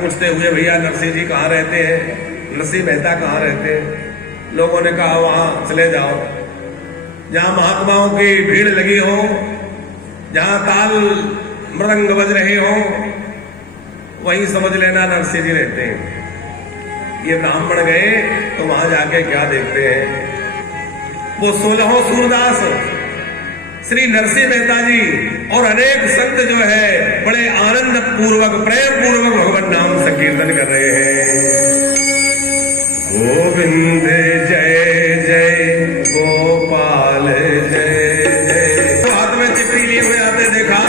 पूछते हुए भैया नरसिंह जी कहाँ रहते हैं, नरसिंह मेहता कहाँ रहते हैं। लोगों ने कहा वहां चले जाओ जहां महात्माओं की भीड़ लगी हो, जहां ताल मृदंग बज रहे हो, वहीं समझ लेना नरसिंह जी रहते हैं। ये ब्राह्मण गए तो वहां जाके क्या देखते हैं, वो 16 सूरदास श्री नरसिंह मेहता जी और अनेक संत जो है बड़े आनंद पूर्वक प्रेम पूर्वक भगवान नाम संकीर्तन कर रहे हैं। गोविंद जय जय गोपाल जय जय। तो हाथ में चिट्ठी लिए हुए आते देखा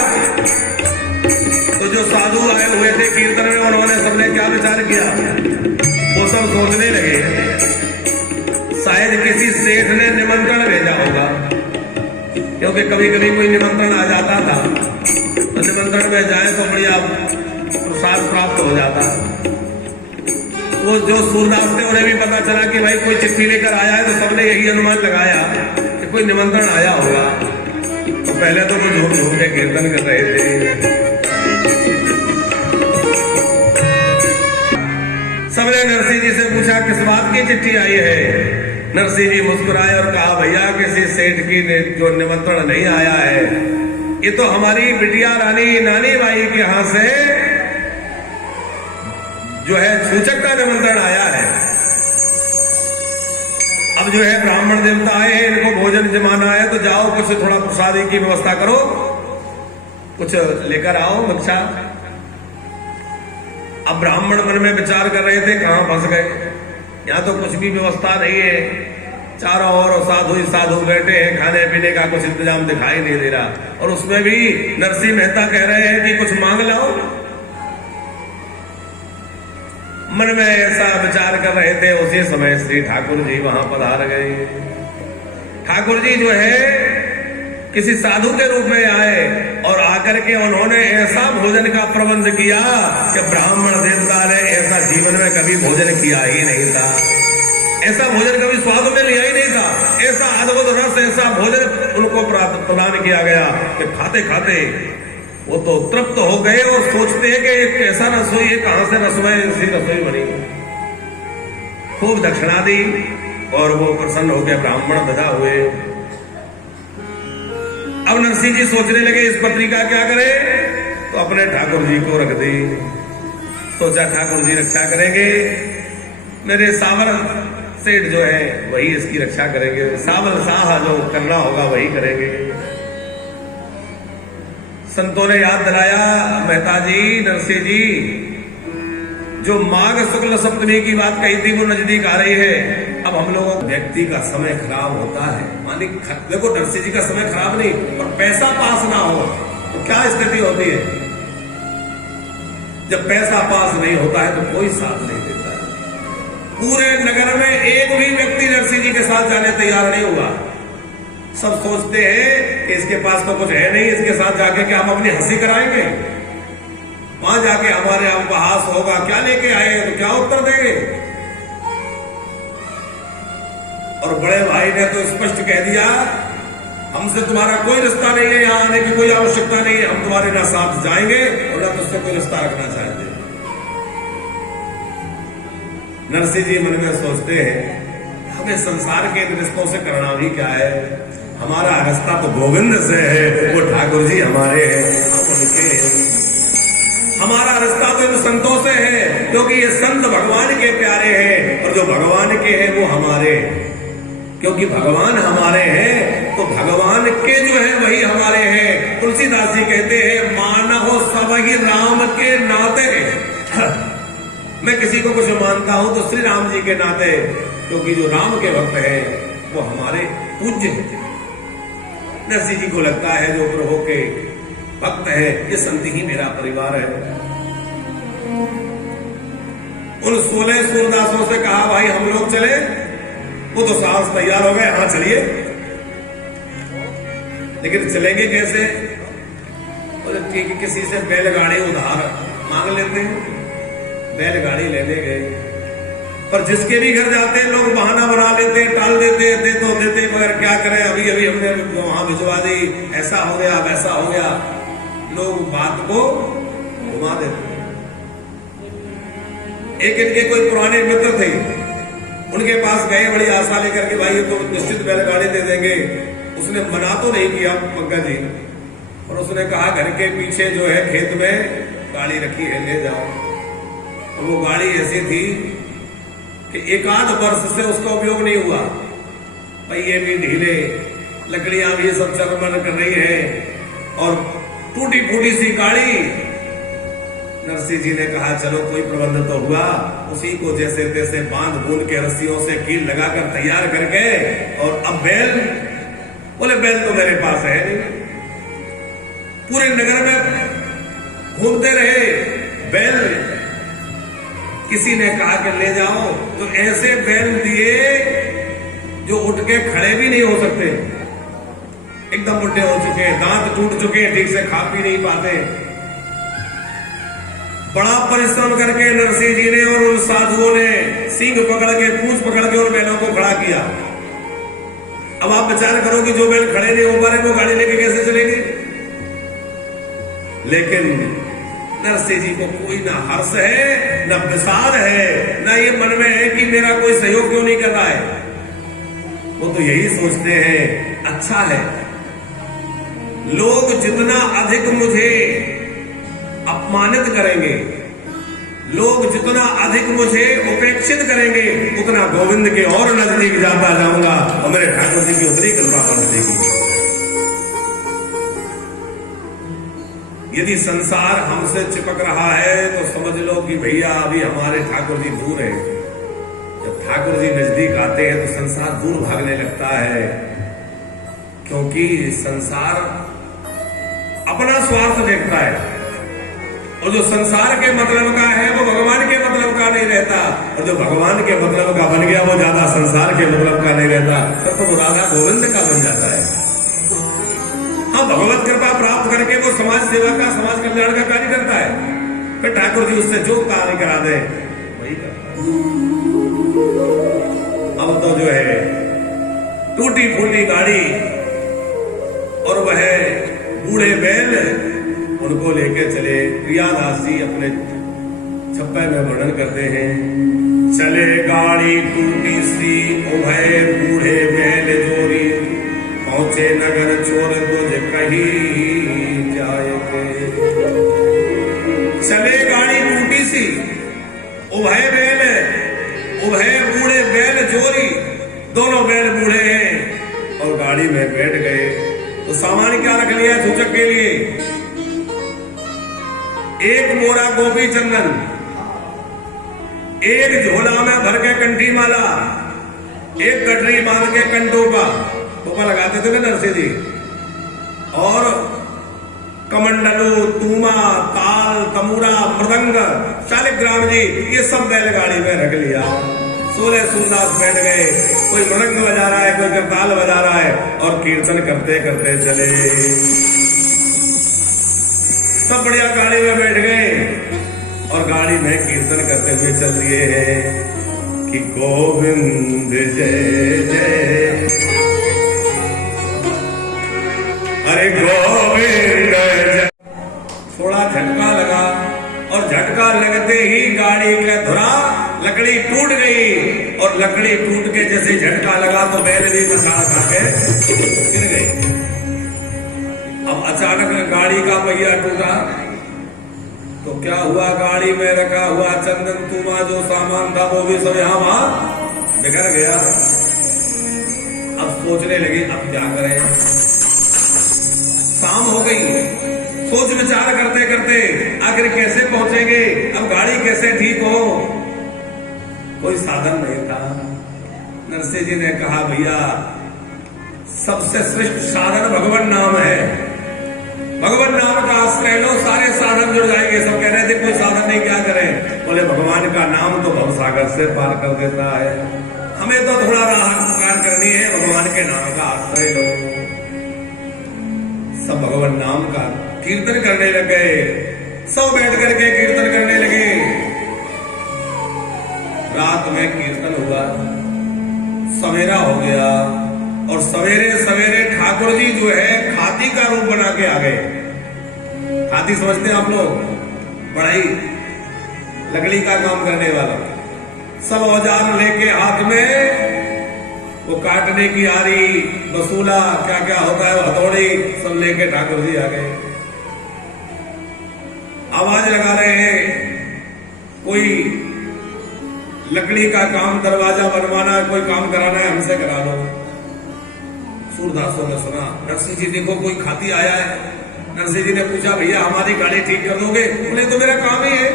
तो जो साधु आए हुए थे कीर्तन में, उन्होंने सबने क्या विचार किया, वो सब सोचने लगे शायद किसी सेठ ने निमंत्रण भेजा होगा, क्योंकि कभी कभी कोई निमंत्रण आ जाता था तो निमंत्रण में जाए तो बढ़िया प्रसाद प्राप्त हो जाता। वो जो सूरदास थे उन्हें भी पता चला कि भाई कोई चिट्ठी लेकर आया है, तो सबने यही अनुमान लगाया कि कोई निमंत्रण आया होगा। तो पहले तो वो झूम झूम के कीर्तन कर रहे थे। सबने नरसिंह जी से पूछा किस बात की चिट्ठी आई है। नरसिंह जी मुस्कुराए और कहा भैया किसी सेठ की जो निमंत्रण नहीं आया है, ये तो हमारी बिटिया रानी नानी बाई के यहां से जो है सूचक का निमंत्रण आया है। अब जो है ब्राह्मण देवता आए हैं, इनको भोजन जमाना है, तो जाओ कुछ थोड़ा प्रसादी की व्यवस्था करो, कुछ लेकर आओ भिक्षा। अब ब्राह्मण मन में विचार कर रहे थे कहां फंस गए, यहाँ तो कुछ भी व्यवस्था नहीं है, चारों ओर साधु ही साधु बैठे हैं, खाने पीने का कुछ इंतजाम दिखाई नहीं दे रहा, और उसमें भी नरसिंह मेहता कह रहे हैं कि कुछ मांग लाओ। मन में ऐसा विचार कर रहे थे, उसी समय श्री ठाकुर जी वहां पधार गए। ठाकुर जी जो है किसी साधु के रूप में आए और आकर के उन्होंने ऐसा भोजन का प्रबंध किया कि ब्राह्मण देवता ने ऐसा जीवन में कभी भोजन किया ही नहीं था, ऐसा भोजन कभी स्वाद में लिया ही नहीं था, ऐसा अद्भुत रस, ऐसा भोजन उनको प्रदान किया गया कि खाते खाते वो तो तृप्त हो गए और सोचते हैं कि एक कैसा रसोई है, कहां से रसोई ऐसी रसोई बनी। खूब दक्षिणा दी और वो प्रसन्न होकर ब्राह्मण विदा हुए। अब नरसिंह जी सोचने लगे इस पत्रिका क्या करें, तो अपने ठाकुर जी को रख दी। सोचा ठाकुर जी रक्षा करेंगे, मेरे सावर सेठ जो है वही इसकी रक्षा करेंगे, सावल शाह जो करना होगा वही करेंगे। संतों ने याद दिलाया, मेहता जी नरसिंह जी जो माघ शुक्ल सप्तमी की बात कही थी वो नजदीक आ रही है। अब हम लोगों व्यक्ति का समय खराब होता है, मानी देखो नरसिंह जी का समय खराब नहीं, और पैसा पास ना हो तो क्या स्थिति होती है। जब पैसा पास नहीं होता है तो कोई साथ नहीं देता है। पूरे नगर में एक भी व्यक्ति नरसिंह जी के साथ जाने तैयार नहीं हुआ। सब सोचते हैं कि इसके पास तो कुछ है नहीं, इसके साथ जाके क्या हम अपनी हंसी कराएंगे, वहां जाके हमारे उपहास होगा, क्या लेके आए तो क्या उत्तर देंगे। और बड़े भाई ने तो स्पष्ट कह दिया हमसे तुम्हारा कोई रिश्ता नहीं है, यहां आने की कोई आवश्यकता नहीं है, हम तुम्हारे ना साथ जाएंगे और ना तुझसे कोई रिश्ता रखना चाहते। नरसिंह जी मन में सोचते हैं हमें संसार के रिश्तों से करना भी क्या है, हमारा रिश्ता तो गोविंद से है, वो ठाकुर जी हमारे हैं, उनके हमारा रिश्ता तो इन संतों से है, क्योंकि ये संत भगवान के प्यारे हैं, और जो भगवान के हैं वो हमारे, क्योंकि भगवान हमारे हैं तो भगवान के जो है वही हमारे हैं। तुलसीदास जी कहते हैं मानहो सब ही राम के नाते। मैं किसी को कुछ मानता हूं तो श्री राम जी के नाते, क्योंकि जो राम के भक्त हैं वो हमारे पूज्य हैं। नरसिंह जी को लगता है जो प्रभु के भक्त है ये संत ही मेरा परिवार है। उन 16 सूरदासों से कहा भाई हम लोग चले, वो तो साहस तैयार हो गए, हाँ चलिए, लेकिन चलेंगे कैसे। बोले ठीक है किसी से बैलगाड़ी उधार मांग लेते हैं। बैलगाड़ी लेने गए, पर जिसके भी घर जाते लोग बहाना बना लेते, टाल देते, दे तो देते, मगर क्या करें, अभी अभी हमने वहां भिजवा दी, ऐसा हो गया वैसा हो गया, लोग बात को घुमा देते। एक इनके कोई पुराने मित्र थे, उनके पास गए बड़ी आशा लेकर के, भाई ये तो निश्चित बैलगाड़ी दे देंगे। उसने मना तो नहीं किया पंकज जी, और उसने कहा घर के पीछे जो है खेत में गाड़ी रखी है, ले जाओ। और वो गाड़ी ऐसी थी कि एक आध वर्ष से उसका उपयोग नहीं हुआ, पहिए भी ढीले, लकड़ियां भी सब चरमर कर रही है, और टूटी फूटी सी गाड़ी। नरसिंह जी ने कहा चलो कोई प्रबंध तो हुआ, उसी को जैसे तैसे बांध बूंद के रस्सियों से कील लगाकर तैयार करके, और अब बैल, बोले बैल तो मेरे पास है नहीं। पूरे नगर में घूमते रहे बैल, किसी ने कहा कि ले जाओ, तो ऐसे बैल दिए जो उठ के खड़े भी नहीं हो सकते, एकदम बुढ़े हो चुके, दांत टूट चुके, ठीक से खा पी नहीं पाते। बड़ा परिश्रम करके नरसिंह जी ने और उन साधुओं ने सींग पकड़ के, पूंछ पकड़ के उन बैलों को खड़ा किया। अब आप विचार करो कि जो बैल खड़े नहीं हो पा रहे वो गाड़ी लेके कैसे चलेंगे। लेकिन नरसिंह जी को कोई ना हर्ष है, ना विषाद है, ना ये मन में है कि मेरा कोई सहयोग क्यों नहीं कर रहा है। वो तो यही सोचते हैं अच्छा है, लोग जितना अधिक मुझे अपमानित करेंगे, लोग जितना अधिक मुझे उपेक्षित करेंगे, उतना गोविंद के और नजदीक जाता जाऊंगा, और मेरे ठाकुर जी की उतनी कृपा कर देगी। यदि संसार हमसे चिपक रहा है तो समझ लो कि भैया अभी हमारे ठाकुर जी दूर हैं। जब ठाकुर जी नजदीक आते हैं तो संसार दूर भागने लगता है, क्योंकि संसार अपना स्वार्थ देखता है, और जो संसार के मतलब का है वो भगवान के मतलब का नहीं रहता, और जो भगवान के मतलब का बन गया वो ज्यादा संसार के मतलब का नहीं रहता, तो वो राधा गोविंद का बन जाता है। हाँ, भगवत कृपा प्राप्त करके वो समाज सेवा का, समाज कल्याण का कार्य करता है, फिर ठाकुर जी उससे जो कार्य करा दे वही करता है। अब तो जो है टूटी फूटी गाड़ी और वह बूढ़े बैल, उनको लेके चले। प्रियादास जी अपने छप्पे में वर्णन करते हैं, चले गाड़ी टूटी सी उभय बूढ़े बैल जोरी, पहुंचे नगर चोर बुझ कहीं जाएंगे। चले गाड़ी टूटी सी उभय बैल, उभय बूढ़े बैल जोरी, दोनों बैल बूढ़े हैं, और गाड़ी में बैठ गए। तो सामान क्या रख लिया झुचक के लिए? एक बोरा गोपी चंदन, एक झोला में भर के कंठी माला, एक गठरी बांध के कंटोपा, टोपा लगाते थे ना नरसिंह जी, और कमंडलू, तूमा, ताल, तमूरा, मृदंग, शालिग्राम जी, ये सब बैलगाड़ी में रख लिया। सोलह सूरदास बैठ गए, कोई मृदंग बजा रहा है, कोई करताल बजा रहा है, और कीर्तन करते करते चले। सब बढ़िया गाड़ी में बैठ गए और गाड़ी में कीर्तन करते हुए चल रहे हैं कि गोविंद जय जय, अरे गोविंद जय। थोड़ा झटका लगा, और झटका लगते ही गाड़ी का धुरा, लकड़ी टूट गई, और लकड़ी टूट के जैसे झटका लगा तो बैल भी मसाला खा के गिर गई। अब अचानक गाड़ी का पहिया टूटा तो क्या हुआ, गाड़ी में रखा हुआ चंदन तुमा जो सामान था वो भी सब यहां वहां बिखर गया। अब सोचने लगे अब क्या करें, शाम हो गई, सोच विचार करते करते आखिर कैसे पहुंचेंगे, अब गाड़ी कैसे ठीक हो, कोई साधन नहीं था। नरसिंह जी ने कहा भैया सबसे श्रेष्ठ साधन भगवान नाम है, भगवान नाम का आश्रय लो, सारे साधन जुड़ जाएंगे। सब कह रहे थे कोई साधन नहीं, क्या करें, बोले भगवान का नाम तो भवसागर से पार कर देता है, हमें तो थोड़ा राह पुकार करनी है, भगवान के नाम का आश्रय लो। सब भगवान नाम का कीर्तन करने लग गए, सब बैठ करके कीर्तन करने लगे। रात में कीर्तन हुआ, सवेरा हो गया और सवेरे सवेरे ठाकुर जी जो है खाती का रूप बना के आ गए। खाती समझते हैं आप लोग? बढ़ई, लकड़ी का काम करने वाला, सब औजार लेके हाथ में, वो काटने की आरी, बसूला, क्या क्या होता है, हथौड़ी, सब लेके ठाकुर जी आ गए। आवाज लगा रहे हैं, कोई लकड़ी का काम, दरवाजा बनवाना, कोई काम कराना है, हमसे करा लो। सूरदासों ने सुना, नरसिंह जी देखो कोई खाती आया है। नरसिंह जी ने पूछा, भैया हमारी गाड़ी ठीक कर दोगे? बोले तो मेरा काम ही है,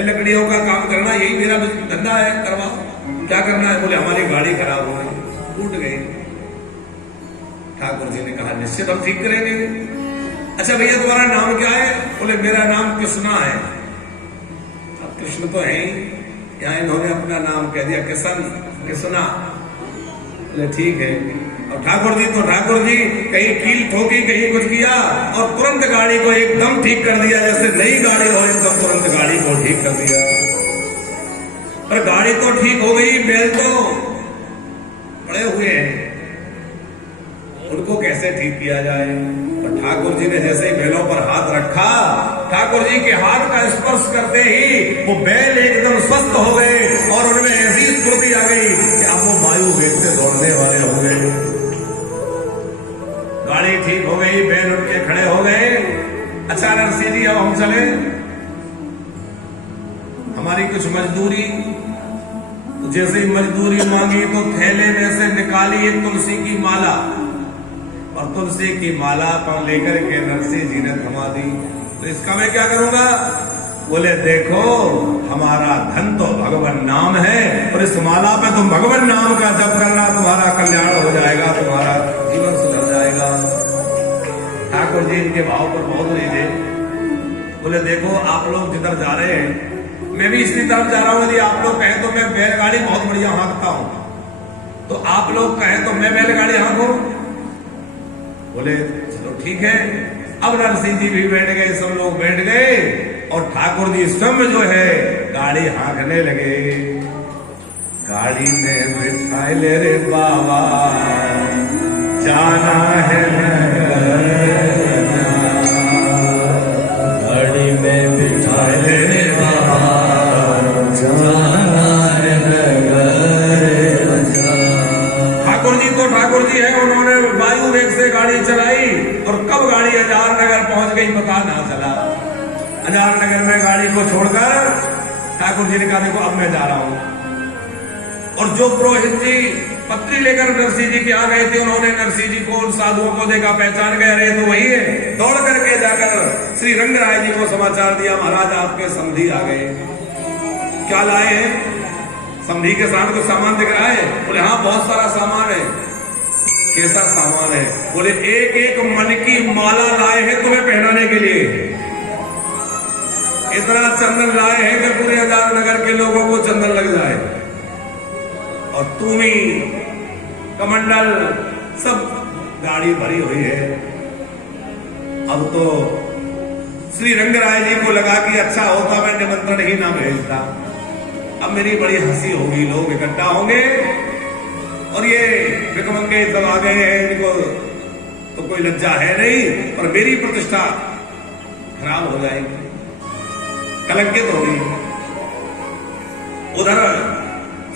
लकड़ियों का काम करना, यही मेरा धंधा है, करवा। क्या करना है? बोले हमारी गाड़ी खराब हो गई, टूट गई। ठाकुर जी ने कहा, निश्चित हम ठीक करेंगे। अच्छा भैया तुम्हारा नाम क्या है? बोले मेरा नाम कृष्णा है। अब कृष्ण तो है ही, यहाँ इन्होंने अपना नाम कह दिया, किशन, कृष्णा। बोले ठीक है। और ठाकुर जी तो ठाकुर जी, कहीं कील ठोकी, कहीं कुछ किया और तुरंत गाड़ी को एकदम ठीक कर दिया, जैसे नई गाड़ी हो एकदम तुरंत गाड़ी को ठीक कर दिया। पर गाड़ी तो ठीक हो गई, बैल तो पड़े हुए हैं, उनको कैसे ठीक किया जाए? और ठाकुर जी ने जैसे ही बैलों पर हाथ रखा, ठाकुर जी के हाथ का स्पर्श करते ही वो बैल एकदम स्वस्थ हो गए और उनमें ऐसी स्फूर्ति आ गई कि अब वो वायु वेग से दौड़ने वाले हो गए। गाड़ी ठीक हो गई, बैल उनके खड़े हो गए। अच्छा नरसिंह जी, अब हम चले, हमारी कुछ मजदूरी। तो जैसे ही मजदूरी मांगी तो थैले में से निकाली एक तुलसी की माला, और तुलसी की माला पर लेकर के नरसिंह जी ने थमा दी। तो इसका मैं क्या करूंगा? बोले देखो हमारा धन तो भगवान नाम है, और इस माला पे तुम भगवान नाम का जप करना, तुम्हारा कल्याण हो जाएगा, तुम्हारा जीवन सुधर जाएगा। ठाकुर जी इनके भाव पर बहुत नहीं थे। बोले देखो आप लोग जिधर जा रहे हैं, मैं भी इसी तरफ जा रहा हूं। यदि आप लोग कहें तो मैं बैलगाड़ी बहुत बढ़िया हाँकता हूं, तो आप लोग कहें तो मैं बैलगाड़ी हाँकूं? बोले चलो ठीक है। अब नरसिंह जी भी बैठ गए, सब लोग बैठ गए और ठाकुर जी स्वयं जो है गाड़ी हाँकने लगे। गाड़ी में बिठा ले रे बाबा, जाना है गाड़ी में बिठा ले रे बाबा, जाना है। ठाकुर जी तो ठाकुर जी है, उन्होंने वायु वेग से गाड़ी चलाई और कब गाड़ी हजार नगर पहुंच गई पता ना चला। हजार नगर में गाड़ी को छोड़कर ठाकुर जी ने कहा देखो अब मैं जा रहा हूं। और जो पुरोहित जी पत्री लेकर नरसिंह जी के आ गए थे, उन्होंने नरसिंह जी को, उन साधुओं को देखा, पहचान गए, रहे तो वही है। दौड़ करके जाकर श्री रंगराय जी को समाचार दिया, महाराज आपके समधी आ गए। क्या लाए हैं? समधी के साथ कुछ सामान दिख रहा है? बोले हाँ बहुत सारा सामान है। कैसा सामान है? बोले एक एक मन की माला लाए हैं तुम्हें पहनाने के लिए। इतना चंदन लाए हैं कि पूरे हजार नगर के लोगों को चंदन लग जाए। और तुम्ही, कमंडल, सब गाड़ी भरी हुई है। अब तो श्री रंगराय जी को लगा कि अच्छा होता मैं निमंत्रण ही ना भेजता। अब मेरी बड़ी हंसी होगी, लोग इकट्ठा होंगे और ये भिखमंगे सब आ गए हैं, इनको तो कोई लज्जा है नहीं, और मेरी प्रतिष्ठा खराब हो जाएगी, कलंकित होगी। उधर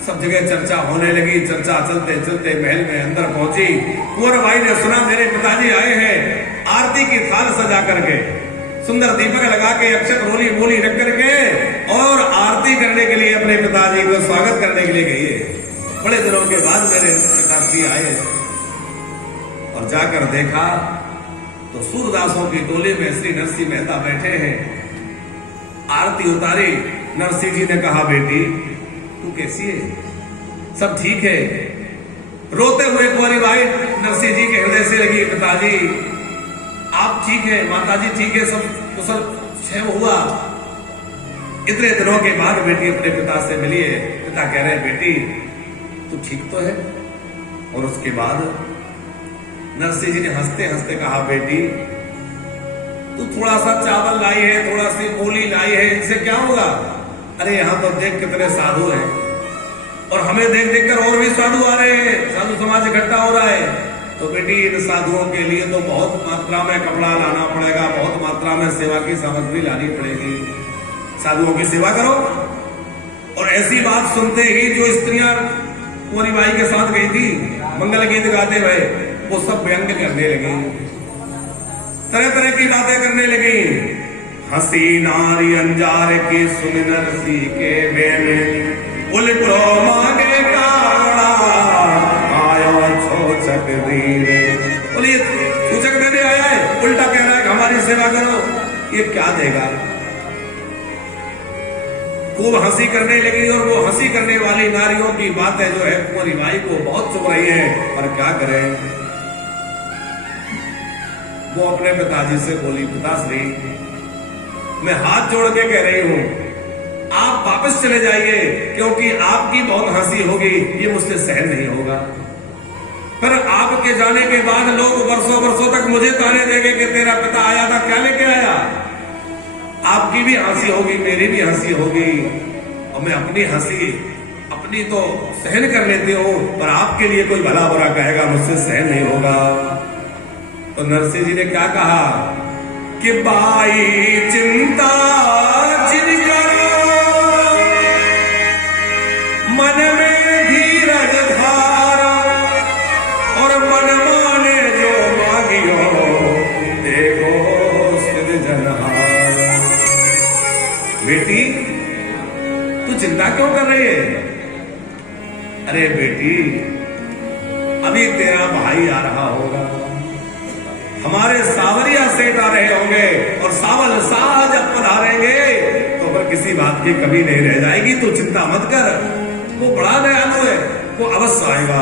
सब जगह चर्चा होने लगी। चर्चा चलते चलते महल में अंदर पहुंची। कुंवर भाई ने सुना मेरे पिताजी आए हैं, आरती की थाल सजा करके, सुंदर दीपक लगा के, अक्षत रोली बोली रख करके और आरती करने के लिए अपने पिताजी को स्वागत करने के लिए गई है। बड़े दिनों के बाद मेरे पिताजी आए और जाकर देखा तो सूरदासों की टोली में श्री नरसिंह मेहता बैठे हैं। आरती उतारी। नरसिंह जी ने कहा बेटी तू कैसी है? सब ठीक है? रोते हुए कुंवरी भाई नरसिंह जी के हृदय से लगी, पिताजी आप ठीक है, माताजी ठीक है, सब कुशल क्षेम हुआ। इतने दिनों के बाद बेटी अपने पिता से मिली है। पिता कह रहे बेटी तू ठीक तो है? और उसके बाद नरसिंह जी ने हंसते हंसते कहा बेटी तू थोड़ा सा चावल लाई है, थोड़ा सी मूली लाई है, इनसे क्या होगा? अरे यहाँ तो देख कितने साधु हैं, और हमें देख देख कर और भी साधु आ रहे हैं, साधु समाज इकट्ठा हो रहा है। तो बेटी इन साधुओं के लिए तो बहुत मात्रा में कपड़ा लाना पड़ेगा, बहुत मात्रा में सेवा की सामग्री लानी पड़ेगी। साधुओं की सेवा करो। और ऐसी बात सुनते ही जो स्त्रियां कुंवारी बाई के साथ गई थी मंगल गीत गाते हुए, वो सब व्यंग करने लगी, तरह तरह की बातें करने लगी। हंसी नारी अंजार की सुन नरसी के बेने, उल्टो मांगे काड़ा आयो छोचक वीर। बोलिए सूचक देने आया है, उल्टा कह रहा है कि हमारी सेवा करो, ये क्या देगा। खूब हंसी करने लगी, और वो हंसी करने वाली नारियों की बातें जो है कुंवारी बाई को बहुत चुभ रही है, पर क्या करें। वो अपने पिताजी से बोली, पिताश्री मैं हाथ जोड़ के कह रही हूं, आप वापस चले जाइए, क्योंकि आपकी बहुत हंसी होगी, ये मुझसे सहन नहीं होगा। पर आपके जाने के बाद लोग वर्षों वर्षों तक मुझे ताने देंगे कि तेरा पिता आया था, क्या लेके आया। आपकी भी हंसी होगी, मेरी भी हंसी होगी, और मैं अपनी हंसी अपनी तो सहन कर लेती हूं, पर आपके लिए कोई भला बुरा कहेगा, मुझसे सहन नहीं होगा। तो नरसिंह जी ने क्या कहा कि बाई चिंता जिनकर मन में धीरज धारा, और मन माने जो मांगियो देखो सृजनहार। बेटी तू चिंता क्यों कर रही है। अरे बेटी अभी तेरा भाई आ रहा होगा, हमारे सावरिया सेठ आ रहे होंगे, और सावल शाह जब पधारेंगे तो पर किसी बात की कमी नहीं रह जाएगी। तू चिंता मत कर, वो बड़ा दयालु है, वो अवश्य आएगा।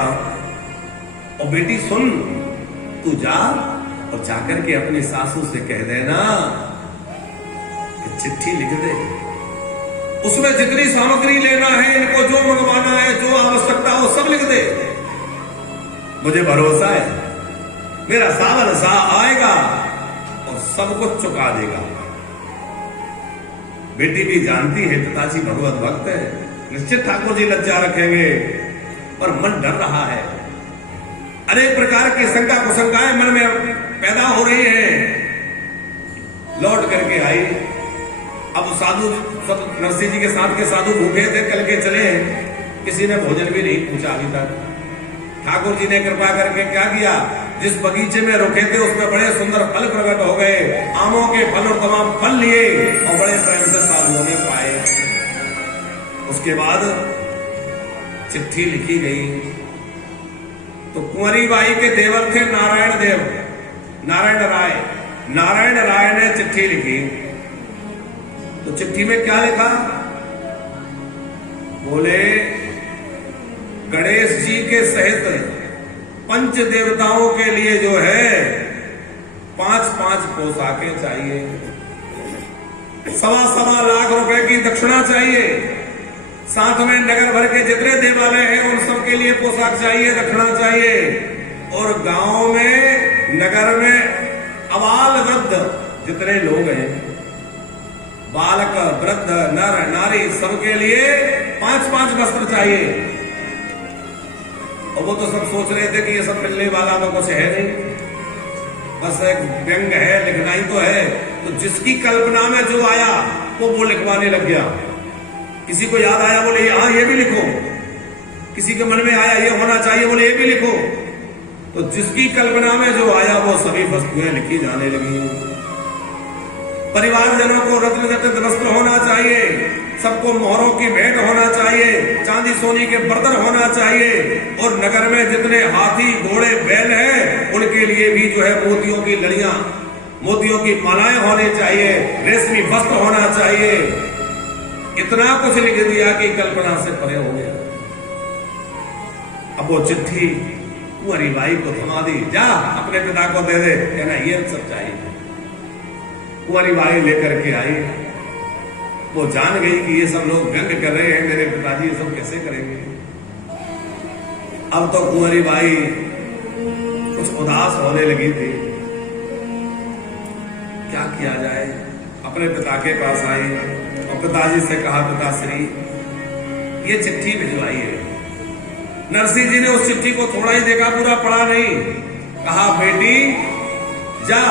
और बेटी सुन, तू जा और जाकर के अपनी सासू से कह देना कि चिट्ठी लिख दे, उसमें जितनी सामग्री लेना है, इनको जो मंगवाना है, जो आवश्यकता हो सब लिख दे। मुझे भरोसा है मेरा सावन शाह आएगा और सब कुछ चुका देगा। बेटी भी जानती है पिताजी भगवत भक्त है, निश्चित ठाकुर जी लज्जा रखेंगे, पर मन डर रहा है। अनेक प्रकार की शंका कुशंकाएं मन में पैदा हो रही हैं। लौट करके आई। अब साधु सब नरसिंह जी के साथ के साधु भूखे थे, कल के चले, किसी ने भोजन भी नहीं पूछा अभी तक। ठाकुर जी ने कृपा करके क्या किया, जिस बगीचे में रुके थे उसमें बड़े सुंदर फल प्रकट हो गए, आमों के फल और तमाम फल लिए और बड़े प्रेम से साधुओं ने पाए। उसके बाद चिट्ठी लिखी गई। तो कुंवरी बाई के देवर थे नारायण देव, नारायण राय ने चिट्ठी लिखी। तो चिट्ठी में क्या लिखा, बोले गणेश जी के सहित पंच देवताओं के लिए जो है 5-5 पोशाकें चाहिए, 1.25 लाख रुपए की दक्षिणा चाहिए, साथ में नगर भर के जितने देवालय हैं उन सब के लिए पोशाक चाहिए, दक्षिणा चाहिए। और गांव में नगर में अबाल वृद्ध जितने लोग हैं, बालक वृद्ध नर नारी सबके लिए 5-5 वस्त्र चाहिए। और वो तो सब सोच रहे थे कि ये सब मिलने वाला तो कुछ है नहीं, बस एक व्यंग है, लिखना ही तो है। तो जिसकी कल्पना में जो आया वो लिखवाने लग गया। किसी को याद आया, बोले हाँ ये भी लिखो। किसी के मन में आया ये होना चाहिए, बोले ये भी लिखो। तो जिसकी कल्पना में जो आया वो सभी वस्तुएं लिखी जाने लगी। परिवारजनों को रत्न जटित वस्त्र होना चाहिए, सबको मोहरों की भेंट होना चाहिए, चांदी सोनी के बर्तन होना चाहिए, और नगर में जितने हाथी घोड़े बैल हैं उनके लिए भी जो है मोतियों की लड़ियां, मोतियों की मालाएं होनी चाहिए, रेशमी वस्त्र होना चाहिए। इतना कुछ लिख दिया कि कल्पना से परे हो गया। अब वो चिट्ठी कुंवरी बाई को थमा दी, जा अपने पिता को दे दे, कहना ये सब चाहिए। कुंवरी बाई लेकर के आई। वो जान गई कि ये सब लोग व्यंग कर रहे हैं, मेरे पिताजी ये सब कैसे करेंगे। अब तो कुंवरी बाई कुछ उदास होने लगी थी, क्या किया जाए। अपने पिता के पास आई और पिताजी से कहा, पिताश्री ये चिट्ठी भिजवाई है। नरसिंह जी ने उस चिट्ठी को थोड़ा ही देखा, पूरा पढ़ा नहीं। कहा, बेटी जा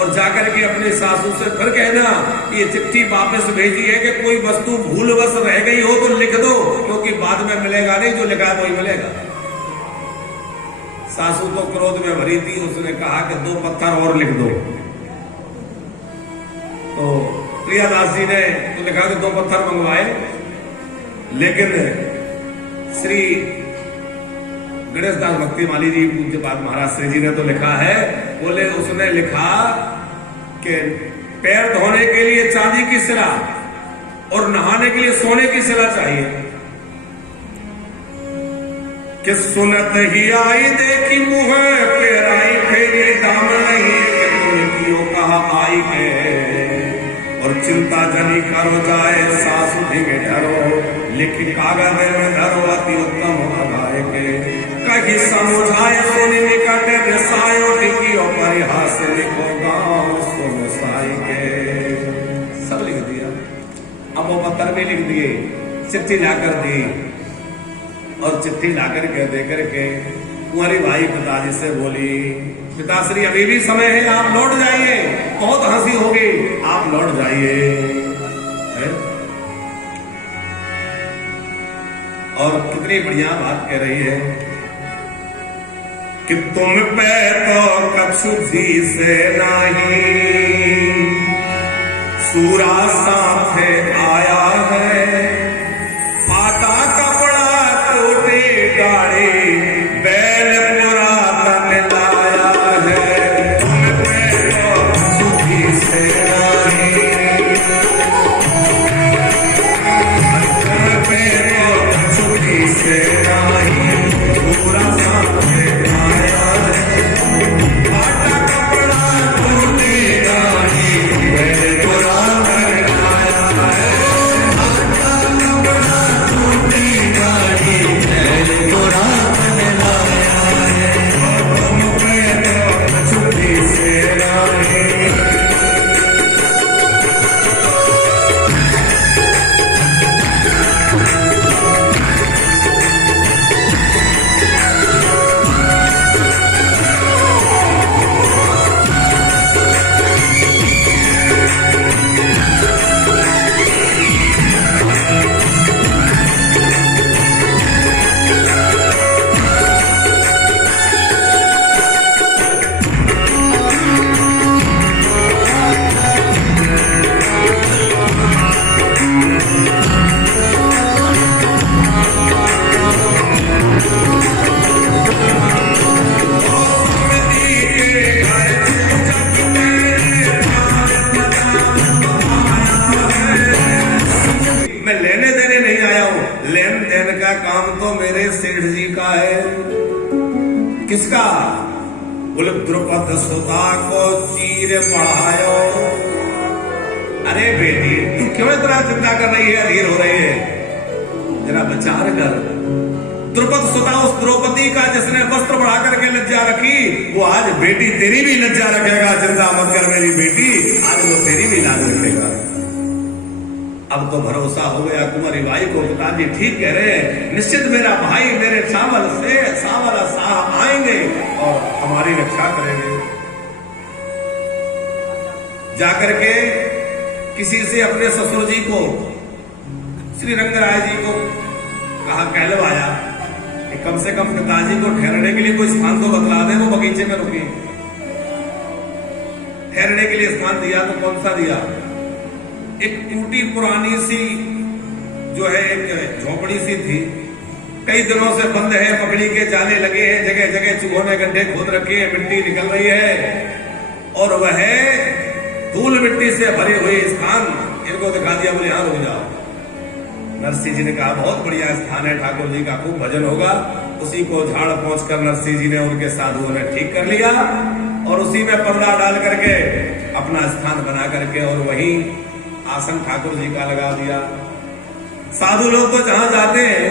और जाकर के अपने सासू से फिर कहना कि ये चिट्ठी वापस भेजी है कि कोई वस्तु भूलवश रह गई हो तो लिख दो, क्योंकि बाद में मिलेगा नहीं, जो लिखा है वही मिलेगा। सासू तो क्रोध में भरी थी, उसने कहा कि 2 पत्थर और लिख दो। तो प्रियादास जी ने तो लिखा कि 2 पत्थर मंगवाए, लेकिन श्री गणेश दास भक्तिमाली जी पूज्यपाद महाराज श्री जी ने तो लिखा है, बोले उसने लिखा कि पैर धोने के लिए चांदी की सिला और नहाने के लिए सोने की सिला चाहिए। कि सुनत ही आई देखी मुँह पेराई फेरी दाम नहीं कि तुमने क्यों कहा आई के, और चिंता जनी करो जाए सासु ढिगे डरो, लिखी कागज में धरो अति उत्तम अगाए के, कहीं समझाए सुन निकट रसायो टिकी और परिहास लिखो गाँव सुन साई के। सब लिख दिया। अब वो पत्थर भी लिख दिए, चिट्ठी लाकर दी, और चिट्ठी लाकर के देकर के कुंवारी भाई पिताजी से बोली, पिताश्री अभी भी समय है, आप लौट जाइए, बहुत हंसी होगी, आप लौट जाइए। और कितनी बढ़िया बात कह रही है कि तुम पे तो कछु जी से नहीं, सूरा साथ आया है, फाटा कपड़ा टूटे गाड़ी बैल पुरातन लाया है। तुम पे तो कछु जी से नहीं, तुम पे तो कछु जी से नहीं, सूरा साथ काम तो मेरे सेठ जी का है। किसका? बोले द्रुपद सुता को चीर बढ़ायो। अरे बेटी तू क्यों इतना चिंता कर रही है, अधीर हो रही है, जरा विचार कर। द्रुपद सुता उस द्रौपदी का जिसने वस्त्र बढ़ा करके लज्जा रखी, वो आज बेटी तेरी भी लज्जा रखेगा। चिंता मत कर मेरी बेटी, आज वो तेरी भी लाज रखेगा। अब तो भरोसा हो गया कुंवारी भाई को, पिताजी ठीक कह रहे हैं, निश्चित मेरा भाई मेरे सावल से सावल साहब आएंगे और हमारी रक्षा करेंगे। जाकर के किसी से अपने ससुर जी को, श्री रंगराय जी को कहा, कहलवाया कि कम से कम पिताजी को ठहरने के लिए कोई स्थान तो बतला दे, वो बगीचे में रुके। ठहरने के लिए स्थान दिया तो कौन सा दिया? एक टूटी पुरानी सी जो है एक झोपड़ी सी थी, कई दिनों से बंद है, पकड़ी के जाले लगे हैं, जगह जगह चूहों ने गड्ढे खोद रखे हैं, मिट्टी निकल रही है, और वह धूल मिट्टी से भरे हुए स्थान इनको दिखा दिया, बोले यहां रुक जाओ। नरसिंह जी ने कहा बहुत बढ़िया स्थान है, ठाकुर जी का खूब भजन होगा। उसी को झाड़ पहुंचकर नरसिंह जी ने उनके साधुओं ने ठीक कर लिया और उसी में पर्दा डाल करके अपना स्थान बना करके और वहीं आसन ठाकुर जी का लगा दिया। साधु लोग तो जहां जाते हैं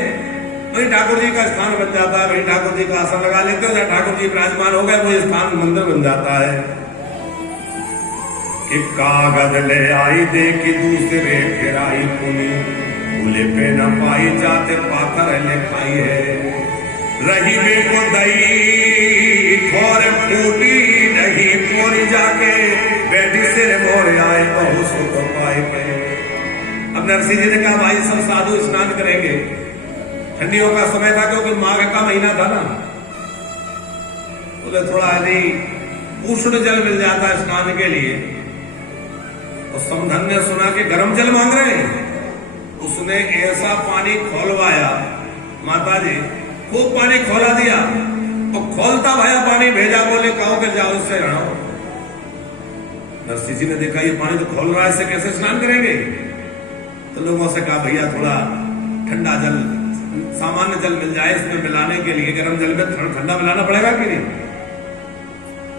वहीं ठाकुर जी का स्थान बन जाता है, वहीं ठाकुर जी का आसन लगा लेते हैं, जहां ठाकुर जी विराजमान हो गए वही स्थान मंदिर बन जाता है। एक कागज ले आई देखी दूसरे फिराई पुनी, भूले पे न पाई जाते पाथर लिखाई है। रही बे को दई थोर फूटी नहीं पूरी जाके, बेटी से मोर आए बहु सुख पाए पे। अब नरसिंह जी ने कहा भाई सब साधु स्नान करेंगे, ठंडियों का समय था क्योंकि माघ का महीना था ना, बोले थोड़ा यदि उष्ण जल मिल जाता है स्नान के लिए। तो समधन ने सुना कि गर्म जल मांग रहे हैं, उसने ऐसा पानी खोलवाया, माता जी खूब पानी खोला दिया, और खोलता भया पानी भेजा, बोले कहो कि जाओ इससे नहाओ। नरसिंह जी ने देखा ये पानी तो खोल रहा है, इससे कैसे स्नान करेंगे। तो लोगों से कहा भैया थोड़ा ठंडा जल, सामान्य जल मिल जाए, इसमें मिलाने के लिए गर्म जल में ठंडा मिलाना पड़ेगा कि नहीं।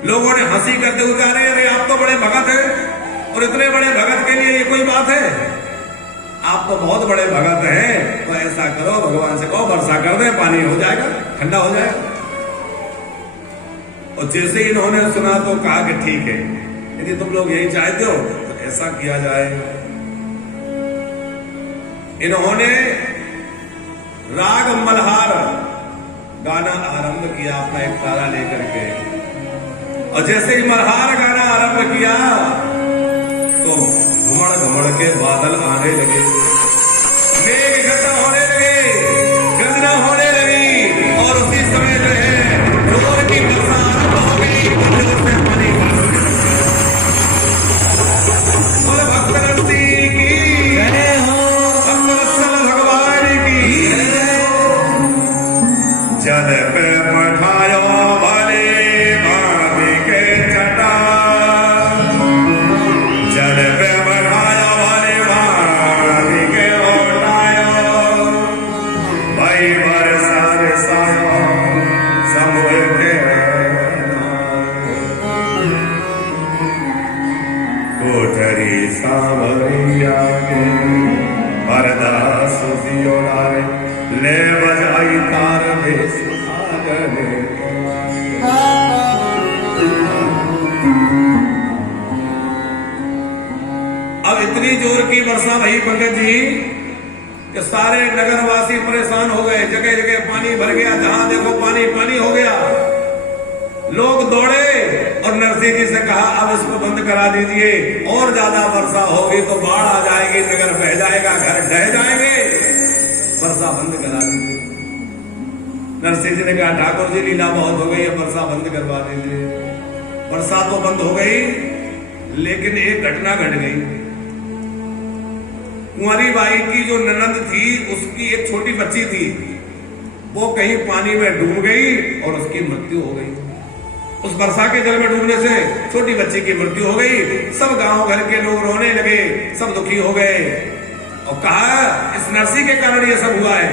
लोगों ने हंसी करते हुए कहा अरे आप तो बड़े भगत हैं, और इतने बड़े भगत के लिए ये कोई बात है, आप तो बहुत बड़े भगत हैं, तो ऐसा करो भगवान से कहो वर्षा कर दे, पानी हो जाएगा, ठंडा हो जाएगा। और जैसे इन्होंने सुना तो कहा कि ठीक है, यदि तुम लोग यही चाहते हो तो ऐसा किया जाए। इन्होंने राग मल्हार गाना आरंभ किया अपना एक तारा लेकर के, और जैसे ही मल्हार गाना आरंभ किया तो घुमड़ घुमड़ के बादल आने लगे, मेघ इकट्ठा होने लगे, गर्जना होने लगी, और उसी समय जो है जोर की वर्षा आरंभ हो गई। बोले भक्त नरसिंह की जय हो, भक्त वत्सल भगवान की जल पे पठायो भले माधि के छटा, जल पे बढ़ाया भले माधि के उठायो, भाई बरसा रसायो समूह के कोठरी सावरिया के बरदास दियो नारे, ले बजाई तार भेष आगने। अब इतनी जोर की वर्षा भई पंकज जी कि सारे नगरवासी परेशान हो गए, जगह जगह पानी भर गया, जहां देखो पानी पानी हो गया। लोग दौड़े और नरसिंह जी से कहा अब इसको बंद करा दीजिए, और ज्यादा वर्षा होगी तो बाढ़ आ जाएगी, नगर बह जाएगा, घर ढह जाएंगे, वर्षा बंद करा दीजिए। नरसिंह जी ने कहा ठाकुर जी लीला बहुत हो गई, अब वर्षा बंद करवा दीजिए। वर्षा तो बंद हो गई, लेकिन एक घटना घट गई। कुंवारी बाई की जो ननद थी, उसकी एक छोटी बच्ची थी, वो कहीं पानी में डूब गई और उसकी मृत्यु हो गई। उस वर्षा के जल में डूबने से छोटी बच्ची की मृत्यु हो गई। सब गांव घर के लोग रोने लगे, सब दुखी हो गए, और कहा इस नरसिंह के कारण ये सब हुआ है।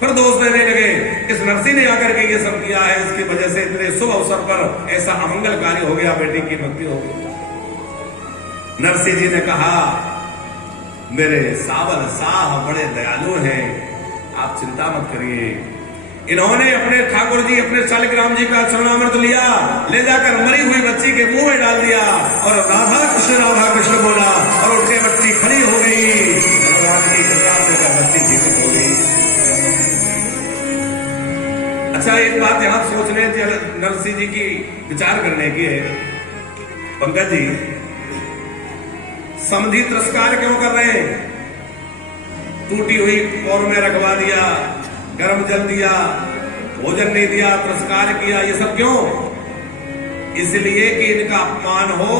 फिर दोष देने लगे, इस नरसिंह ने आकर के ये सब किया है, इसकी वजह से इतने शुभ अवसर पर ऐसा अमंगल कार्य हो गया, बेटी की मृत्यु हो गई। नरसिंह जी ने कहा मेरे सावल साह बड़े दयालु हैं, आप चिंता मत करिए। इन्होंने अपने ठाकुर जी, अपने शालिग्राम जी का चरणामृत लिया, ले जाकर मरी हुई बच्ची के मुंह में डाल दिया, और राधा कृष्ण बोला, और उठ के बच्ची खड़ी हो गई। भगवान की कृपा से बच्ची जीवित हो गई। अच्छा एक बात यहां सोचने नरसिंह जी की विचार करने की है पंकज जी, समधी तिरस्कार क्यों कर रहे हैं? टूटी हुई पौर में रखवा दिया, गर्म जल दिया, भोजन नहीं दिया, तिरस्कार किया, ये सब क्यों? इसलिए कि इनका अपमान हो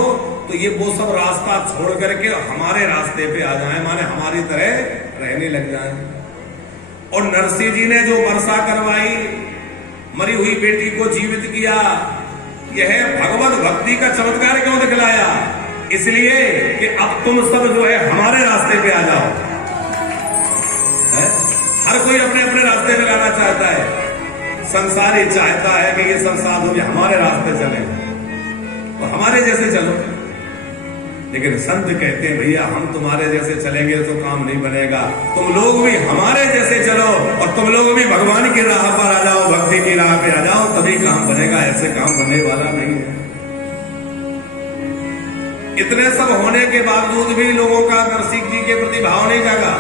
तो ये वो सब रास्ता छोड़ करके हमारे रास्ते पे आ जाए, माने हमारी तरह रहने लग जाए। और नरसिंह जी ने जो वर्षा करवाई, मरी हुई बेटी को जीवित किया, यह भगवत भक्ति का चमत्कार क्यों दिखलाया? इसलिए कि अब तुम सब जो है हमारे रास्ते पे आ जाओ। हर कोई अपने अपने रास्ते में लाना चाहता है, संसारी चाहता है कि ये सब साधु हमारे रास्ते चले, तो हमारे जैसे चलो। लेकिन संत कहते हैं भैया हम तुम्हारे जैसे चलेंगे तो काम नहीं बनेगा, तुम लोग भी हमारे जैसे चलो, और तुम लोग भी भगवान की राह पर आ जाओ, भक्ति की राह पे आ जाओ, तभी काम बनेगा, ऐसे काम बनने वाला नहीं है। इतने सब होने के बावजूद भी लोगों का नरसिंह जी के प्रति भाव नहीं जागा।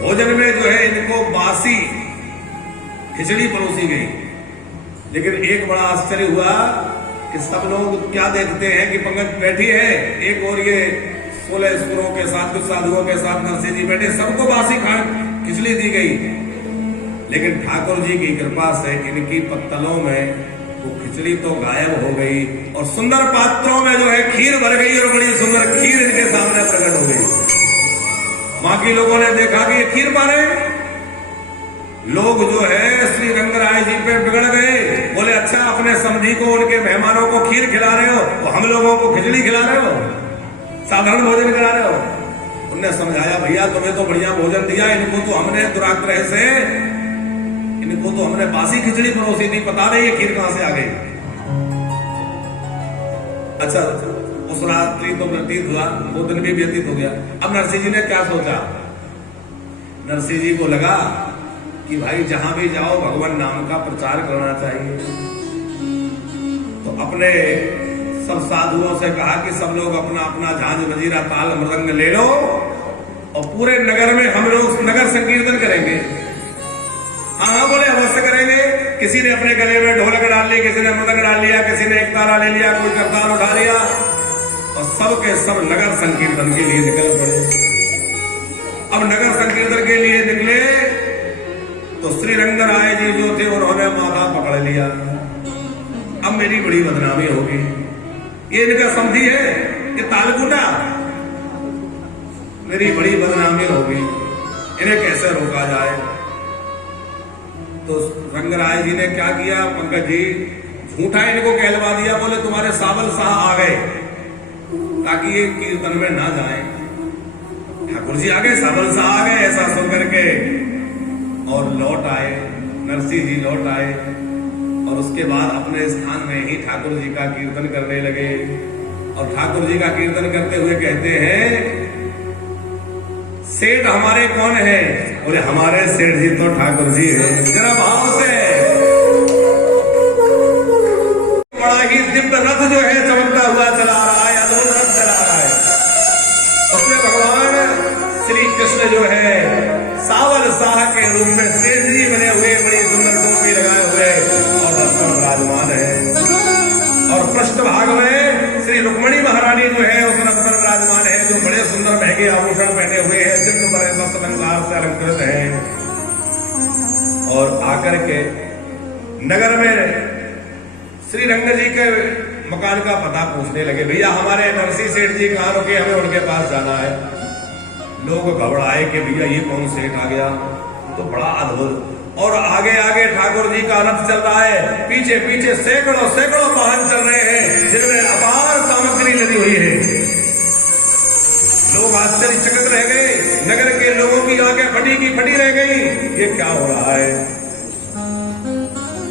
भोजन में जो है इनको बासी खिचड़ी परोसी गई, लेकिन एक बड़ा आश्चर्य हुआ कि सब लोग क्या देखते हैं कि पंगत बैठी है, एक और ये 16 सुरों के साथ, कुछ साधुओं के साथ नरसिंह जी बैठे, सबको बासी खिचड़ी दी गई। लेकिन ठाकुर जी की कृपा से इनकी पत्तलों में वो खिचड़ी तो गायब हो गई और सुंदर पात्रों में जो है खीर भर गई और बड़ी सुंदर खीर इनके सामने प्रकट हो गई। बाकी लोगों ने देखा कि ये खीर पा रहे, लोग जो है श्री रंगराय जी पे बिगड़ गए, बोले अच्छा अपने समधी को, उनके मेहमानों को खीर खिला रहे हो तो हम लोगों को खिचड़ी खिला रहे हो, साधारण भोजन करा रहे हो। उनने समझाया भैया तुम्हें तो बढ़िया भोजन दिया, इनको तो हमने दुराग्रह से, इनको तो हमने बासी खिचड़ी परोसी थी, पता नहीं ये खीर कहां से आ गई। अच्छा उस रात्रि तो व्यतीत हुआ, वो दिन भी व्यतीत हो गया। अब नरसिंह जी ने क्या सोचा, नरसिंह जी को लगा कि भाई जहां भी जाओ भगवान नाम का प्रचार करना चाहिए। तो अपने सब साधुओं से कहा कि सब लोग अपना अपना झांझ मजीरा ताल मृदंग ले लो और पूरे नगर में हम लोग नगर संकीर्तन करेंगे। हाँ बोले अवश्य करेंगे। किसी ने अपने गले में ढोलक डाल ली, किसी ने मृदंग डाल लिया, किसी ने एक तारा ले लिया, कोई करताल उठा लिया और सब के सब नगर संकीर्तन के लिए निकल पड़े। अब नगर संकीर्तन के लिए निकले तो श्री रंगराय जी जो थे उन्होंने माथा पकड़ लिया। अब मेरी बड़ी बदनामी होगी, ये इनका समझी है, ये तालकुटा, मेरी बड़ी बदनामी होगी, इन्हें कैसे रोका जाए। तो रंगराय जी ने क्या किया, पंकज जी झूठा इनको कहलवा दिया, बोले तुम्हारे सावल शाह आ गए ताकि ये कीर्तन में ना जाए। ठाकुर जी आ गए, सावल शाह आ गए, ऐसा सुनकर के और लौट आए, नरसिंह जी लौट आए और उसके बाद अपने स्थान में ही ठाकुर जी का कीर्तन करने लगे। और ठाकुर जी का कीर्तन करते हुए कहते हैं सेठ हमारे कौन है, बोले हमारे सेठ जी तो ठाकुर जी है। जरा भाव से, बड़ा ही दिव्य रथ जो है चमकता हुआ चला रहा है, अद्भुत रथ चला रहा है। उसमें भगवान श्री कृष्ण जो है सावल शाह के रूप में सेठ जी बने हुए, बड़ी सुंदर टोपी लगाए हुए और रथ पर विराजमान है। और पृष्ठ भाग में श्री रुक्मणी महारानी जो है उस रथ पर विराजमान है, जो बड़े सुंदर महंगे आभूषण पहने हुए हैं, दिव्य बड़े मस्त अलंकार से अलंकृत हैं। और आकर के नगर में श्री रंग जी के मकान का पता पूछने लगे, भैया हमारे नरसिंह सेठ जी कहाँ रुके, हमें उनके पास जाना है। लोग घबराए कि भैया ये कौन सेठ आ गया, तो बड़ा अद्भुत। और आगे आगे ठाकुर जी का रथ चल रहा है, पीछे पीछे सैकड़ों सैकड़ों वाहन चल रहे हैं जिनमें अपार सामग्री लदी हुई है। लोग आश्चर्यचकित रह गए, नगर के लोगों की आंखें फटी की फटी रह गई, ये क्या हो रहा है।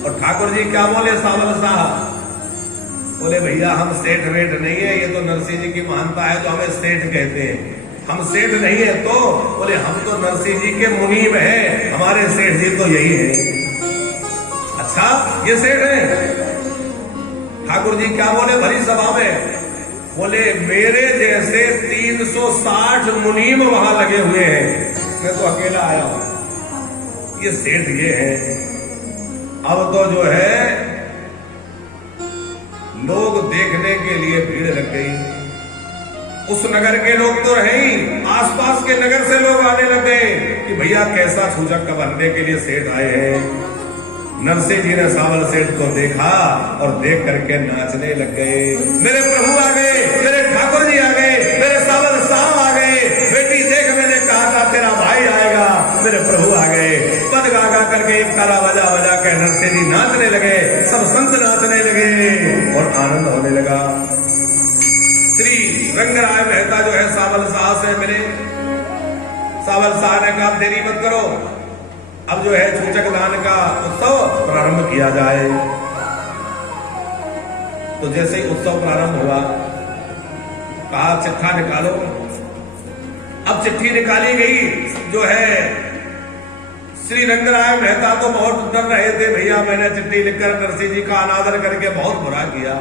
और ठाकुर जी क्या बोले, सावल साहब बोले भैया हम सेठ वेठ नहीं है, ये तो नरसिंह जी की महानता है तो हमें सेठ कहते हैं। हम सेठ नहीं है तो बोले हम तो नरसिंह जी के मुनीब हैं, हमारे सेठ जी तो यही है। अच्छा ये सेठ है। ठाकुर जी क्या बोले भरी सभा में, बोले मेरे जैसे 360 मुनीम वहां लगे हुए हैं, मैं तो अकेला आया हूं, ये सेठ ये है। अब तो जो है लोग देखने के लिए भीड़ लग गई। उस नगर के लोग तो रहे ही, आसपास के नगर से लोग आने लगे कि भैया कैसा छूचक बनने के लिए सेठ आए हैं। नरसिंह जी ने सावल सेठ को देखा और देख करके नाचने लग गए, मेरे प्रभु आ गए, मेरे ठाकुर जी आ गए, मेरे सावल साहब आ गए, बेटी देख मैंने कहा था तेरा भाई आएगा, मेरे प्रभु आ गए। पद गा गा करके एक तारा बजा बजा के नरसिंह जी नाचने लगे, सब संत नाचने लगे और आनंद होने लगा। श्री रंगराय मेहता जो है सावल शाह से मिले। सावल शाह ने कहा देरी मत करो, अब जो है छूचक दान का उत्सव प्रारंभ किया जाए। तो जैसे ही उत्सव प्रारंभ हुआ, कहा चिट्ठा निकालो। अब चिट्ठी निकाली गई, जो है श्री रंगराय मेहता तो बहुत डर रहे थे, भैया मैंने चिट्ठी लिखकर नरसिंह जी का अनादर करके बहुत बुरा किया,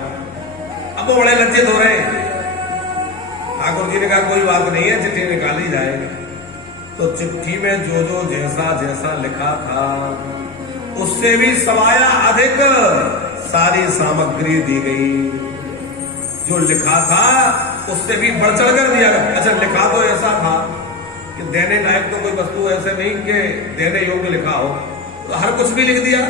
अब वो बड़े लज्जित हो रहे हैं। ठाकुर जी ने कहा कोई बात नहीं है, चिट्ठी निकाली जाए। तो चिट्ठी में जो जो जैसा जैसा लिखा था उससे भी सवाया अधिक सारी सामग्री दी गई। जो लिखा था उससे भी बढ़ चढ़ कर दिया गया। अच्छा, लिखा तो ऐसा था कि देने लायक तो कोई वस्तु ऐसे नहीं कि देने योग्य लिखा हो, तो हर कुछ भी लिख दिया,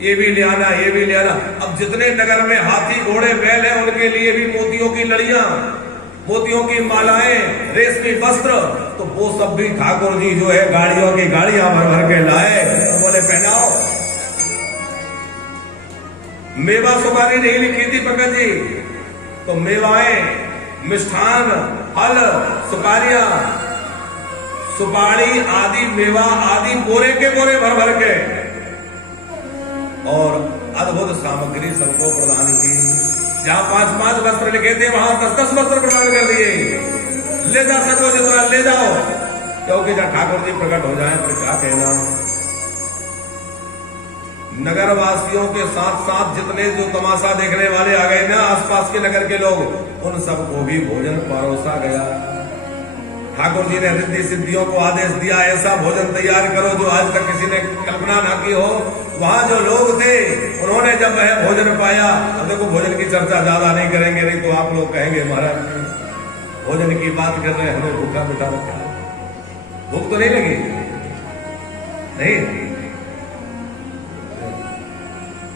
ये भी ले आना, ये भी ले आना। अब जितने नगर में हाथी घोड़े बैल हैं उनके लिए भी मोतियों की लड़ियां, मोतियों की मालाएं, रेशमी वस्त्र, तो वो सब भी ठाकुर जी जो है गाड़ियों की गाड़ियां भर भर के लाए और बोले पहनाओ। मेवा सुपारी नहीं लिखी थी पंकज जी, तो मेवाएं, मिष्ठान, फल, सुपारियां, सुपारी आदि, मेवा आदि बोरे के बोरे भर भर के और अद्भुत सामग्री सबको प्रदान की। जहां 5-5 वस्त्र लिखे थे वहां 10-10 वस्त्र प्रदान कर दिए। ले जा सको जितना ले जाओ, क्योंकि जब ठाकुर जी प्रकट हो जाए फिर क्या कहना। नगर वासियों के साथ साथ जितने जो तमाशा देखने वाले आ गए ना, आसपास के नगर के लोग, उन सबको भी भोजन परोसा गया। ठाकुर जी ने रिद्धि सिद्धियों को आदेश दिया, ऐसा भोजन तैयार करो जो आज तक किसी ने कल्पना ना की हो। वहां जो लोग थे उन्होंने जब वह भोजन पाया, अब देखो भोजन की चर्चा ज्यादा नहीं करेंगे, नहीं तो आप लोग कहेंगे महाराज भोजन की बात कर रहे हैं, हमें भूखा बिठा रखा है। भूख तो नहीं लगी? नहीं,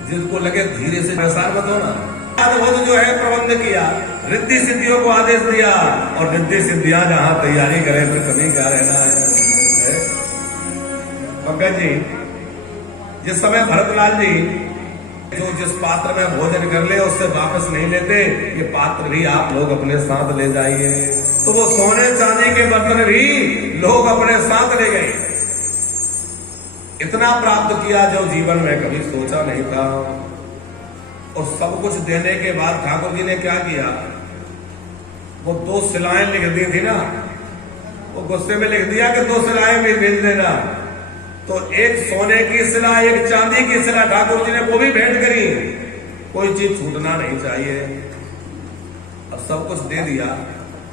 जिसको लगे धीरे से प्रसार मत होना। अद्भुत जो है प्रबंध किया, रिद्धि सिद्धियों को आदेश दिया, और रिद्धि सिद्धियां जहां तैयारी करें फिर कभी क्या रहना है। पंकज जी, जिस समय भरतलाल जी जो जिस पात्र में भोजन कर ले उससे वापस नहीं लेते, ये पात्र भी आप लोग अपने साथ ले जाइए। तो वो सोने चांदी के बर्तन भी लोग अपने साथ ले गए। इतना प्राप्त किया जो जीवन में कभी सोचा नहीं था। और सब कुछ देने के बाद ठाकुर जी ने क्या किया, वो 2 शिलाएं लिख दी थी ना, वो गुस्से में लिख दिया कि 2 शिलाएं भी भेज देना। तो एक सोने की शिला, एक चांदी की शिला ठाकुर जी ने वो भी भेंट करी। कोई चीज छूटना नहीं चाहिए। अब सब कुछ दे दिया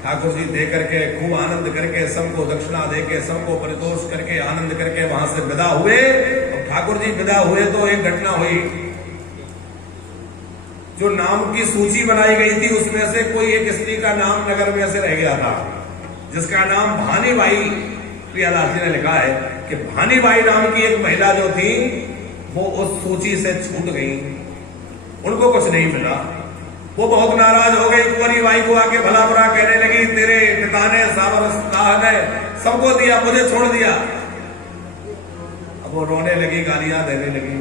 ठाकुर जी, दे करके खूब आनंद करके सबको दक्षिणा दे के सबको परितोष करके आनंद करके वहां से विदा हुए। और ठाकुर जी विदा हुए तो एक घटना हुई, जो नाम की सूची बनाई गई थी उसमें से कोई एक स्त्री का नाम नगर में से रह गया था, जिसका नाम भानीबाई। प्रियादास जी ने लिखा है कि भानीबाई नाम की एक महिला जो थी वो उस सूची से छूट गई, उनको कुछ नहीं मिला। वो बहुत नाराज हो गई, कुंवरी बाई को आके भला बुरा कहने लगी, तेरे पिता ने सावर ने सबको दिया, मुझे छोड़ दिया। अब वो रोने लगी, गालियां देने लगी।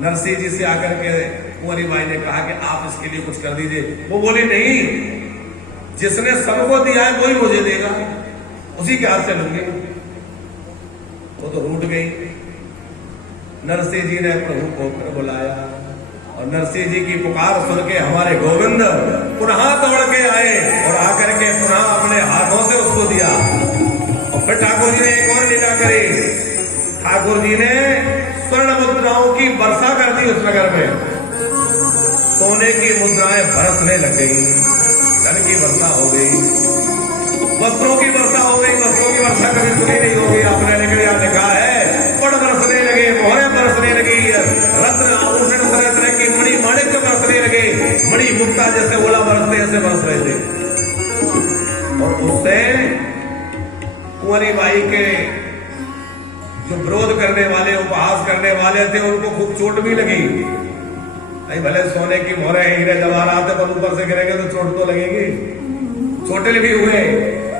नरसिंह जी से आकर के कुंवरी बाई ने कहा कि आप इसके लिए कुछ कर दीजिए। वो बोली नहीं, जिसने सबको दिया है वही मुझे देगा, उसी के हाथ से लूंगी। वो तो रूठ गई। नरसिंह जी ने प्रभु को फिर बुलाया और नरसिंह जी की पुकार सुन के हमारे गोविंद पुनः दौड़ के आए और आकर के पुनः अपने हाथों से उसको दिया। और फिर ठाकुर जी ने एक और लीला करी। ठाकुर जी ने स्वर्ण मुद्राओं की वर्षा कर दी उस नगर में। सोने की मुद्राएं बरसने लग गई, धन की वर्षा हो गई, वस्त्रों की वर्षा हो गई। वस्त्रों की वर्षा कभी सुनी नहीं होगी आपने, लेकिन यहाँ लिखा है पट बरसने लगे, मोहरें बरसने लगी, रत्न आभूषण तरह तरह की मणि माणिक बरसने लगे, मणि मुक्ता जैसे ओला बरसते ऐसे बरस रहे थे। और उससे कुंवरी बाई के जो विरोध करने वाले, उपहास करने वाले थे, उनको खूब चोट भी लगी। नहीं भले सोने की मोहरें हीरे जवाहरात पर ऊपर से गिरेंगे तो चोट तो लगेगी। चोटिल भी हुए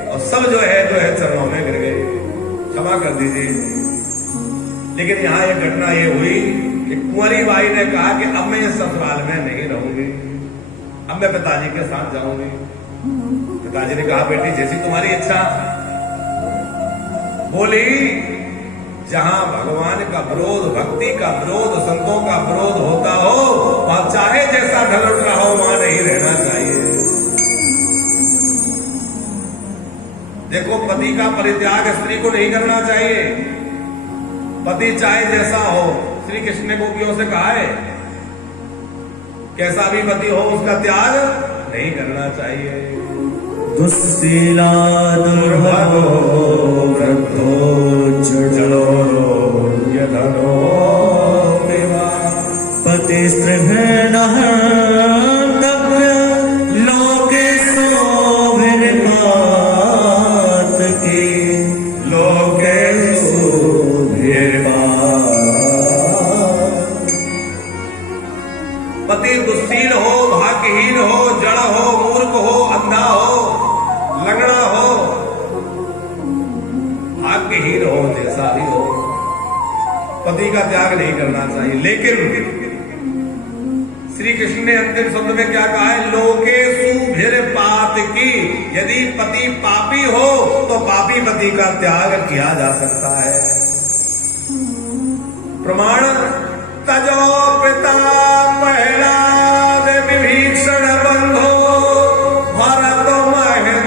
और सब जो है चरणों में गिर गए, क्षमा कर दीजिए। लेकिन यहाँ एक घटना ये हुई कि कुंवरी बाई ने कहा कि अब मैं इस ससुराल में नहीं रहूंगी, अब मैं पिताजी के साथ जाऊंगी। पिताजी ने कहा बेटी जैसी तुम्हारी इच्छा। बोली जहां भगवान का विरोध, भक्ति का विरोध, संतों का विरोध होता हो, वहां चाहे जैसा ढल उठ रहा हो वहां नहीं रहना चाहिए। देखो पति का परित्याग स्त्री को नहीं करना चाहिए। पति चाहे जैसा हो, श्री कृष्ण ने गोपियों से कहा है कैसा भी पति हो उसका त्याग नहीं करना चाहिए। दुस्सीला दुर्भगो वृद्धो जडो यधनो पतिस्त्रिभिर्नः तप्य लोकेशो भिर्पातके लोकेशो पति दुस्सील हो, भाग्यहीन हो, जड़ हो, मूर्ख हो, अंधा हो, लंगड़ा हो, भाग्यहीन हो, जैसा भी हो, पति का त्याग नहीं करना चाहिए। लेकिन श्री कृष्ण ने अंतिम शब्द में क्या कहा है? लोकेषु भिर्पातकी। यदि पति पापी हो तो पापी पति का त्याग किया जा सकता है। प्रमाण तजो पिता प्रहलाद विभीषण बंधो भरत महेंद्री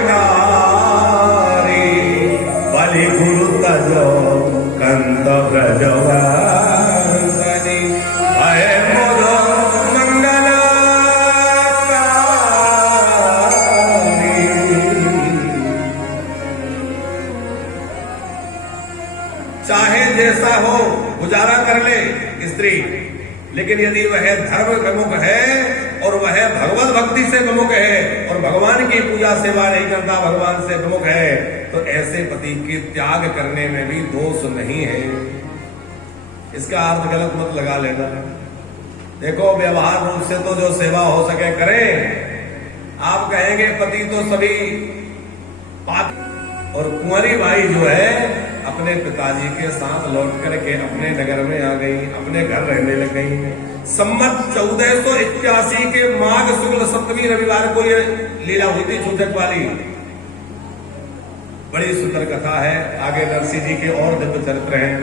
बलि गुरु तजो कंद ब्रजवानी भय मोद मंगलकारी। चाहे जैसा हो गुजारा कर ले स्त्री, लेकिन यदि वह धर्म विमुख है और वह भगवत भक्ति से विमुख है और भगवान की पूजा सेवा नहीं करता, भगवान से विमुख है, तो ऐसे पति के त्याग करने में भी दोष नहीं है। इसका अर्थ गलत मत लगा लेना। देखो, व्यवहार रूप से तो जो सेवा हो सके करें। आप कहेंगे पति तो सभी पापी, और कुंवारी बाई जो है अपने पिताजी के साथ लौट करके अपने नगर में आ गई, अपने घर रहने लग गई। संमत 1481 के माघ शुक्ल सप्तमी रविवार को ये लीला हुई थी छूटक वाली। बड़ी सुंदर कथा है। आगे नरसिंह जी के और दिव्य चरित्र हैं।